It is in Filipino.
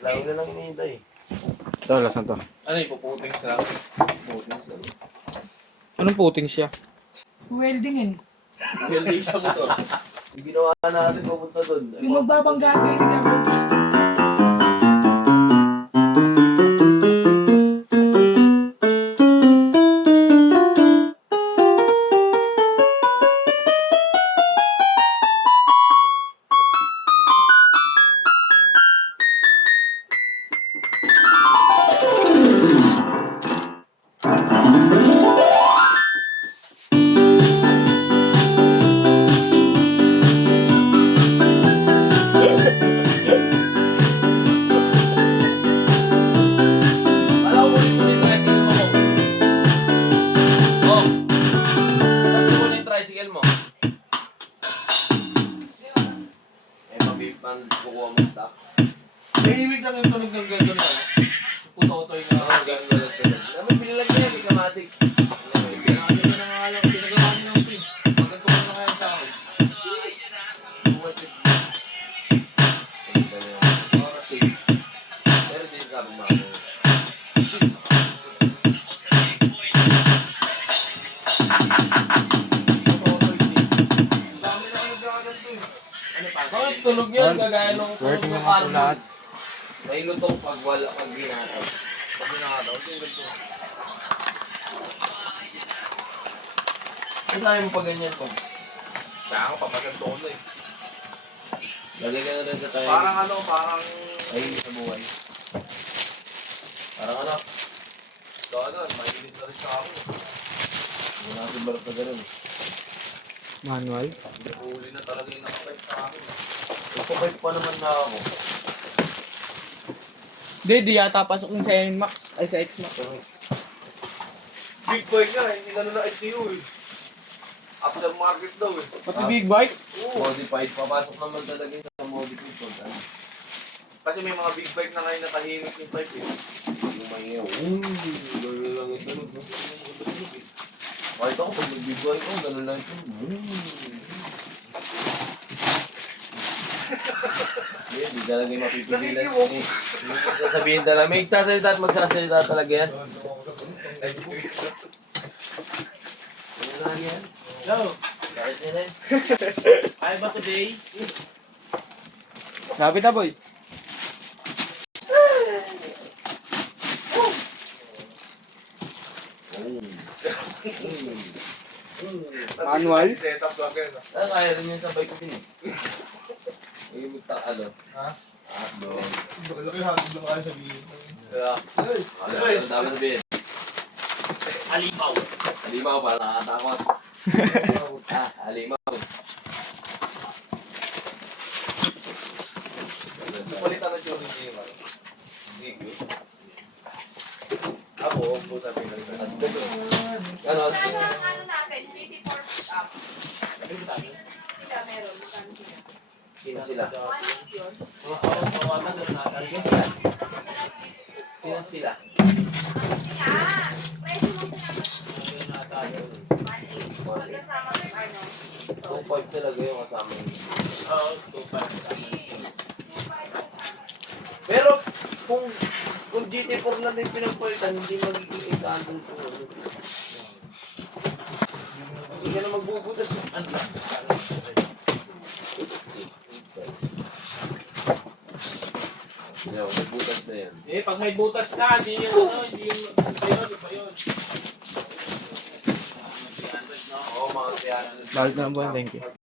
Lagi na lang inihintay. Ito, lasan to. Ano yung puputings lang? Puputings lang. Anong puting siya? Weldingin. Welding sa motor. Yung ginawa natin papunta doon. Yung magbabanggaan kayo ni Gabriels. Alam ko kunin mo yung tricycle mo. Oh! Ba't kunin yung tricycle mo? Eh, mabipan, kukuha mo yung stock. Eh, ibig lang yung tunog ng ganda na. Puto-otoy na. Oo, ganda. Naman, pinilag niya, hindi kamatik. Pinakali ko na nga lang. Pinagawa niyo ng pin. Maganda ko na kaya sa akin. Pero di sa sabi mga bakit tulog yun? Kagaya nung tulog yung karno. May lutong pag wala, pag ginataw. Pag ginataw, ito yung ganito. Ang tayo mo pa ganyan po. Kaya ako papaganto ko na eh. Lagay ka na rin sa tayo. Parang ano, parang... Ay, sa buhay. Parang ano? Ito ano, mainit na rin sa ako. Hindi natin balot na ganun. Manual? Hindi ko uli na talaga yung nakapipe sa akin. Nagpapipe pa naman na ako. Di yata pasok ng sa NMAX. Ay, sa XMAX. Big boy nga, hindi na na ITU eh. Aftermarket daw eh. Pati big bike? Oo. Modified, papasok naman talaga yung sa modified. Kasi may mga big bike na ngayon natahimik yung pipe eh. Yung may gano'n lang yung tanong. Kahit ako pag nag-big bike ko, gano'n lang ito. Hindi talaga yung mapipigilan. Sasabihin talaga, may magsasalita at magsasalita talaga yan. Ano lang yan? Hello. Kahit nila eh. Ay ba today? Lapit na, boy. Manual? Ah, kaya rin yun sa bike ko din eh. Yung ano? Ha? Doon. Laki hanggang lang kayo sabihin. Kaya, ano dami na bin? Alimaw. Halimaw, parang nakatakot. Halimaw. Palitan na yung hindi yung ano. Hindi ko. Ako, po sa pinalitan. Ano? Ano natin, 24 pick-up. Sila meron, magkano sila? Sino sila? 1 yun. Sino sila? Kaya, presyo mo pinapagod. 1.8. Pagkasama ng ano, 2.5 talaga yung kasama yun. Oo, 2.5. Pero, kung GT4 na din pinagpalitan, hindi magiging 800 po. Hindi ka na magbubutas. Ano lang? Magbutas na yan. Eh, pag may butas na, hindi yung ano, hindi yung iba yun. Oo, mga 300. Balik na lang, boy. Thank you.